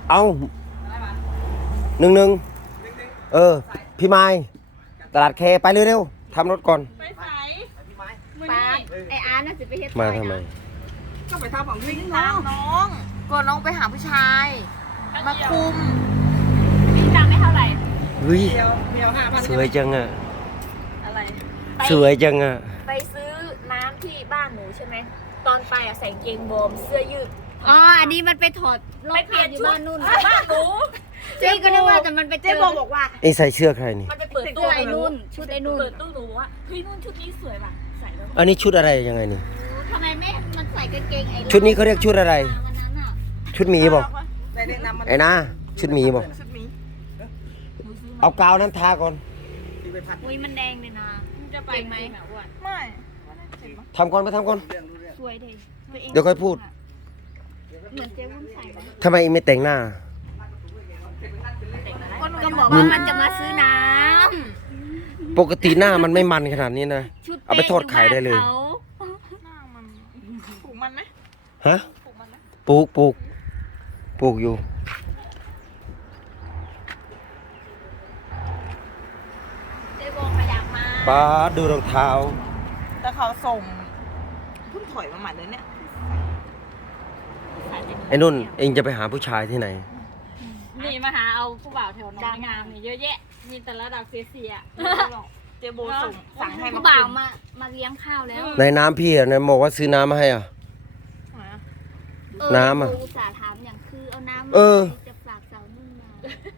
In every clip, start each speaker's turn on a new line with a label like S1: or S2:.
S1: เอา11พี่ไม้ตลาดเคไปเร็วๆทำรถก่อน
S2: ไปใส่
S3: ป้าไออาร์ตน่ะสิไปเฮ็ด
S1: มาทำไม
S2: ก็ไปทำของวิ่ง
S4: ตามน้องกลัวน้องไปหาผู้ชาย มาคุม
S3: มีตังค์ไม่เท่าไหร่
S1: เฮ้ย
S2: เดียว5,000
S1: สวยจังอ่ะ
S3: อะไร
S1: สวยจังอ่ะ
S3: ไปซื้อน้ำที่บ้านหนูใช่ไหมตอนไปอ่ะใส่เกงวอร์มเสื้อยืด
S5: อ๋อ อันนี้มันไปถอด
S3: ไปเปลี่ยนชุด
S5: บ้านนู่น
S3: บ้านหนู
S5: เจ๊ก็นึกว่าแต่มันไปเจ
S2: เจ๊
S5: อ
S2: โบบอกว่า
S1: ไอ้ใส่เสื้อใครนี่
S3: มันไปเปิด
S5: ตั
S3: ตู้
S5: วไอ้นู่น ชุดไอ้นู่น
S3: เปิดตู้หนูว่าเฮ้ยนู่นชุดนี้สวยว่ะใส่แล้ว
S1: อันนี้ชุดอะไรยังไงนี่
S5: ทำไมไม่มันใส่กางเกงไอ้
S1: ชุดนี้เขาเรียกชุดอะไร
S5: วันนั้นอ่ะ
S1: ชุดหมีบอก
S2: ได้แนะนำมัน
S1: ไอ้นาชุดหมีบอก
S2: ชุดหมี
S1: เอากาวนั้นทาก่อน
S2: ที่ไปพัด
S5: อุ้ยมันแดงเลยนะ
S3: จะไปไหม
S4: ไม่
S1: ทำก่อนไปทำก่อน
S5: สวยดีตัวเอง
S1: เดี๋ยวค่อยพูด
S5: เหมือนเจ๊วุ้นใส่นะ
S1: ทำไมเองไม่แต่งหน้า
S5: ก็บอกว่ามันจะมาซื้อน้
S1: ปกติหน้ามันไม่มันขนาดนี้นะ
S5: ำชุด
S1: เอาไปทอดขายได้เลย
S5: ขา
S4: หน้ามันผูกมันไหม
S1: ฮะ
S4: ผูกมันไหม
S1: ปลูกอยู่
S5: เจ๊บอกขยับมา
S1: ป้าดดูรองเท้า
S4: แต่เขาส่งเพิ่งถอยมาใหม่เลยเนี่ย
S1: ไอ้นุ่นเองจะไปหาผู้ชายที่ไหน
S3: นี่มาหาเอาผู้บ่าวแถวน้องงามนี่เยอะแยะ มีแต่ระดับเสีย
S4: เจโบส่งสั่งให้
S5: ผู้
S4: มา
S5: บ่าว
S4: คุม
S5: มาเลี้ยงข้าวแล้ว
S1: ในน้ำพี่อ่ะนายบอกว่าซื้อน้ำมาให้อ่ะ น้ำอะ
S5: ครูสาห์ถามอย่างคือเอาน้ำมา
S1: เออ
S5: จะฝากสาวนุ่นมา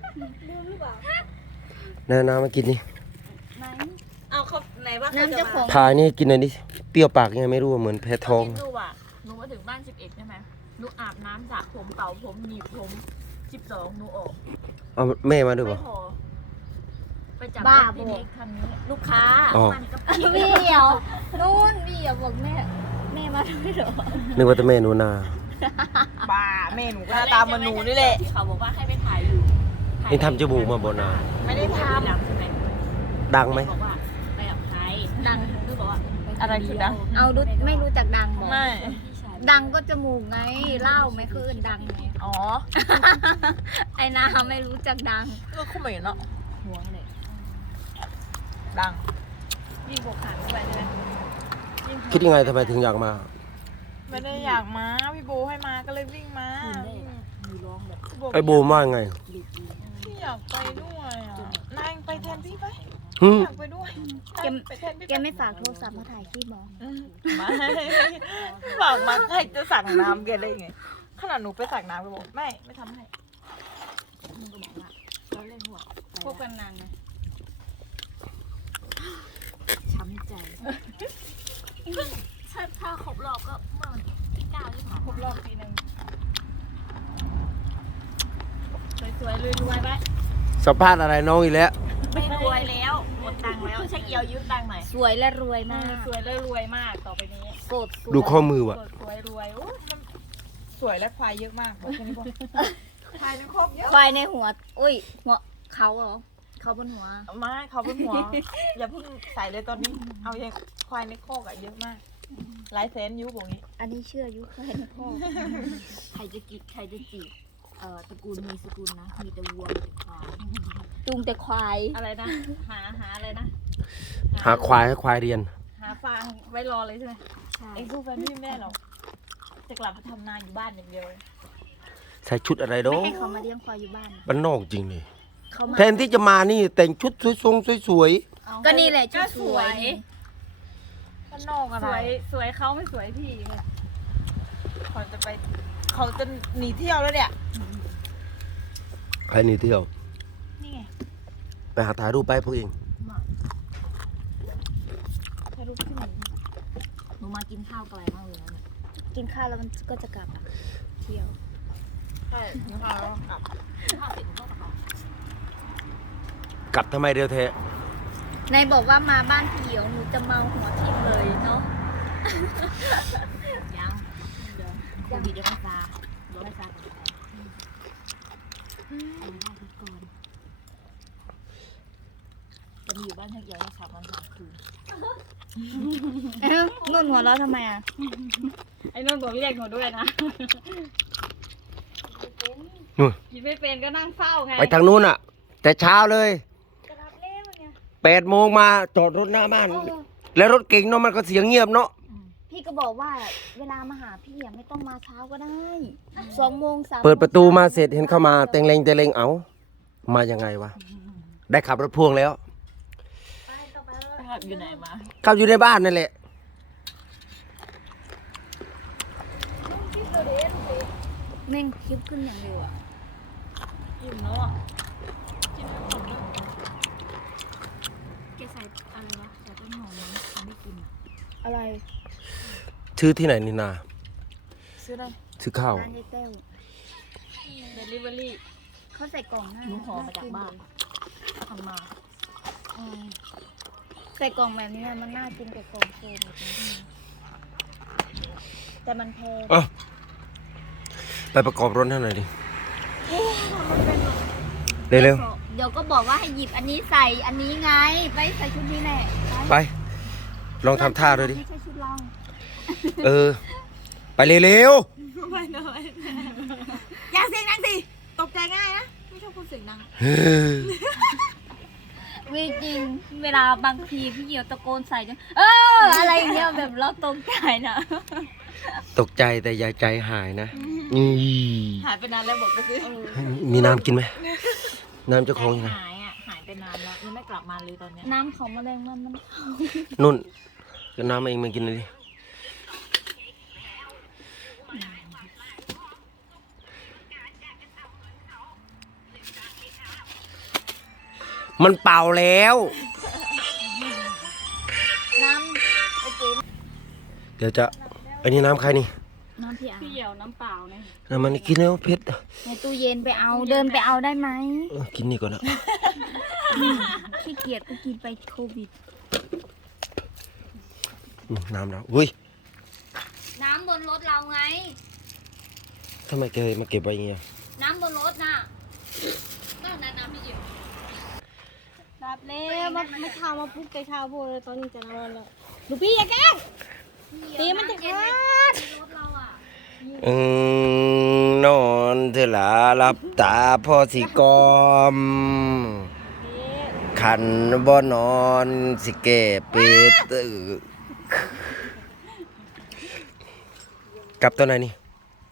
S1: ในน้ำมากินนี่
S5: ไหน
S4: เอาเขาไหนว่าเขา
S5: น้ำ
S4: จะ
S5: เจ้าของ
S1: พายนี่กินหน่อยดิเปรี้ยวปากยังไงไม่รู้อะเหมือนแพ้ท้อง
S3: ดูอ่ะหนูมาถึงบ้าน11ใช่ไหมหนูอาบน้ำสระผมเป่าผมหนีบผม12หนูออก
S1: เอาแม่มาด้วย
S3: ไม่
S1: ป่ะ
S3: พอ ไปจับ
S5: บ้าร
S3: ถพี่
S5: บอ
S3: เล็
S5: ก
S3: กคันนี้ ลูกค้า
S1: อ๋อ
S3: มันก็
S5: พี่เดียวนู่นพี่อย่าบอกแม่มาด้วยเหรอ
S1: นึกว่าแต่แม่หนูนา
S4: บ้าแม่หนูก็หน้าตามเหมันหนูนี่แหละ
S3: ที่เขาบอกว่าให้ไปถ่ายอยู่
S1: นี่ทำจมูกมาบ่นา
S4: ไม่ได้ท
S3: ดังใช่ไหม
S1: ดังไหม
S3: บอกว่าไปกับใครดังคือบอกว่า
S4: อะไรคือดัง
S5: เอาไม่รู้จักดังบอก
S4: ไม่
S3: พี่ชาย
S5: ดังก็จมูกไงเล่าไม่คืออื่นดังไง
S4: อ๋อ
S5: ไอ้นาไม่รู้จักดัง
S4: ก็คุ้มเหมือนเนาะ
S3: ห่วงเลย
S4: ดัง
S3: ยิ่งบวกขันเข้าไปใช่ไหม
S1: คิดยังไงทำไมถึงอยากมา
S4: ไม่ได้อยากมาพี่โบให้มาก็เลยวิ่งมา
S3: มีร้องแบบ
S4: พี่
S1: ไอ้โบมว่าไง
S4: พี่อยากไปด้วยอ่ะนายไปแทนพี่ไป
S1: หึ
S4: อยากไปด้วยนายไปแทนพี่
S5: แกไม่ฝากโทรศัพท์มาถ่ายคลิปบอก
S4: ไม่ฝากมาใครจะสั่งน้ำแกได้ไงขนาดหนูไปสั่งน้ำก็บอกไม่ทำให้
S3: มึงก็บอกว่าเราเล่นหัว
S5: พบกันนานไหม
S3: ช้ำใจถ้าครบรอบก็เมื่อวันที่9ที่ผ่าน
S4: ครบรอบปีหนึ่ง
S3: สวยๆรวยๆไป
S1: สัมภาษณ์อะไรน้องอีกแล้ว
S3: ไม่รวยแล้วหมดตังค์แล้วใช้เอียวยืมตังค์หน่อย
S5: สวยและรวยมาก
S3: สวยแล้วรวยมากต่อไปนี้
S5: โสดสวย
S1: ดูข้อมือว่ะ
S3: สวยรวยโอ้ย
S4: สวยและควายเยอะมากบอกแค่นี้พอควายในครบเยอะ
S5: ควายในหัว อุ้ยหัวเขาเหรอ เขาบนหัว
S4: ไม่เขาเป็นหัว อย่าเพิ่งใส่เลยตอนนี้ เอาอย่างควายในโคกอะเยอะมากหลายแสนยูบอกงี้
S5: อันนี้เชื่อยุควายในพ่อ
S3: ใครจะกินใครจะจีบตระกูลมีสกุลนะมีแต่วัวมีแต่ควาย
S5: จูงแต่ควาย
S3: อะไรนะหาอะไรนะ
S1: หาควายให้ควายเรียน
S3: หาฟางไว้รอเลยใช่ไหม
S5: ใช่
S4: ไอ้สู้แฟนพี่แม่เราจะกลับมาทำนาอยู่บ้านอย่างเดียวเลย
S1: ใส่ชุดอะไรโด
S5: ไม่ให้เขามาเลี้ยงควายอยู่บ้าน
S1: บ้านนอกจริงเลย
S5: เขามา
S1: แทนที่จะมานี่แต่งชุดสวย
S5: ก็นี่แหละชุดสวย
S4: บ้านนอกอะไร
S3: สวยเขาไม่สวยพี่
S4: เขาจะหนีเที่ยวแล้วเนี่ย
S1: ๆใครหนี่เที่ยว
S4: นี่ไง
S1: ไปหาถ่ายรูปไปพวกเอง
S4: ถ่ายรูปที่หนี
S3: หนูมากินข้าวไกลมากเลยนะเนี่ย
S5: กินข้าวแล้วมันก็จะกลับอะเที่ยว
S4: ใช่ค่ะกลับ
S3: ข้าวเสร็จหนูก็กลับ
S1: กลับทำไมเร็วแท้
S5: นายบอกว่ามาบ้านพี่เหี่ยวหนูจะเมาหัวทิ่มเลยเนาะ
S3: ยังโควิดยังไม่ซาเดี๋ยวไม่ซาก่อนได้ทุกก่อนจะมีอยู่บ้านเท่าเดียวได้3 วัน 3 คืน
S5: เอ้านุ่นหัวเราะทำไมอ่ะ
S3: ไอ้นุ่นบอกเรียกหนูด้วยนะ
S1: นู่น
S5: กินไม่เป็นก็นั่งเฝ้าไง
S1: ไปทางนู้นอ่ะ แต่เช้าเลย
S5: จะรับเร็วไง
S1: 8 โมงมาจอดรถหน้าบ้าน แล้วรถเก่งเนาะมันก็เสียงเงียบเนาะ
S5: พี่ก็บอกว่าเวลามาหาพี่ไม่ต้องมาเช้าก็ได้2 โมง 3
S1: เปิดประตูมาเสร็จเห็นเข้ามาเต็งเลงเอามายังไงวะ ได้ขับรถพ่วงแล้ว
S3: อยู่ไหนมา
S1: ขับอยู่ในบ้านนั่นแหละ
S5: เม่งคลิปขึ้นอย่างเร็วอ่ะ
S3: อิ่มแล้วอ่ะกินไม่หมดเลยแกใส่อะไรวะใส่ต้นหอมมั้งไม่กิน
S5: อะไร
S1: ชื่อที่ไหนนี่นา
S5: ซื้ออะไร
S1: ชื่อข้าว
S5: ร้านยายแต้ว
S3: เดลิเวอรี่
S5: เขาใส่กล่องหน้า
S3: หนูห่อมาจากบ้านทำมา
S5: อืมใส่กล่องแบบนี้มันน่ากินกว่ากล่องโฟมแบบนี้แต่มันแพง
S1: เอ้าไปประกอบรถให้หน่อยดิเร็ว
S5: เดี๋ยวก็บอกว่าให้หยิบอันนี้ใส่อันนี้ไงไปใส่ชุดนี้แหละ
S1: ๆไป ลองทำท่าด้วยดิ
S5: ไม่ใช่ชุดเรา
S1: เออ ไปเร็ว
S4: อย่าเสียงดังสิตกใจง่ายนะไม่ชอบคนเสียงดัง
S1: ๆเฮ้ย
S5: วิจริงเวลาบางทีพี่เหี่ยวตะโกนใส่จังอะไรอย่างเงี้ยแบบเราตกใจนะ
S1: ตกใจแต่อย่าใจหายนะนี่
S4: หายไปนานแล้วบอกไปซื้อ
S1: มีน้ำกินไหม น้ำเจ้าของอยู่นะ
S3: หายอ่ะหายไปนานแล้วยังไม่กลับมาเลยตอนเนี้ย
S5: น้ำของแมลงวันมัน
S1: นุ่นก็น้ำเองมากินเลยดิมันเป่าแล้ว
S5: น้ำโอเค
S1: เดี๋ยวจะอันนี้น้ำใครนี่
S5: น้ำพี่อ่ะ
S3: พี่เหี่ยวน้ำเปล่าเนี่ย
S1: น้ำมันกินแล้วเพชร
S5: ในตู้เย็นไปเอาเดินไปเอาได้ไหม
S1: กินนี่ก่อนนะ
S5: ขี้เกียจก็กินไปโควิด
S1: น้ำแล้วอุ้ย
S5: น้ำบนรถเราไง
S1: ทำไมแกมาเก็บไว้อย่างเงี้ย
S5: น้ำบนรถน่ะต้องนั้นน้ำพี่เหี่ยว
S6: รับแล้วมาเช้ามาปุ๊บใจเช้าโบเลยตอนนี้จะนอนแล้วลูกพี่อย่าแกล้ง ตีมันจะขาด
S5: รถเราอ่ะ
S1: นอนเถอะล่ะหลับตาพอสิกอม ขันบ่นอนสิแก่เป็ดกลับตัวไหนนี่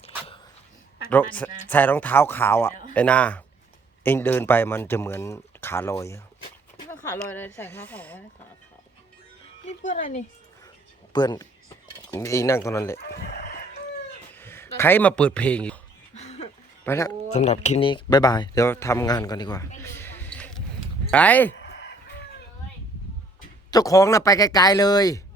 S1: ใส่รองเท้าขาวอ่ะไอ้นาเองเดินไปมันจะเหมือนขาลอย
S4: ก็ขาลอยเลยใส่ผ้าของไว้ขาขาวนี่เพื่อนอะไรนี่
S1: เพื่อนเองนั่งตรงนั้นแหละ ใครมาเปิดเพลงอีกไปแล้วสำหรับคลิปนี้บ๊ายบาย เดี๋ยวทำงานก่อนดีกว่าไปเจ้าของน่ะไปไกลๆเลย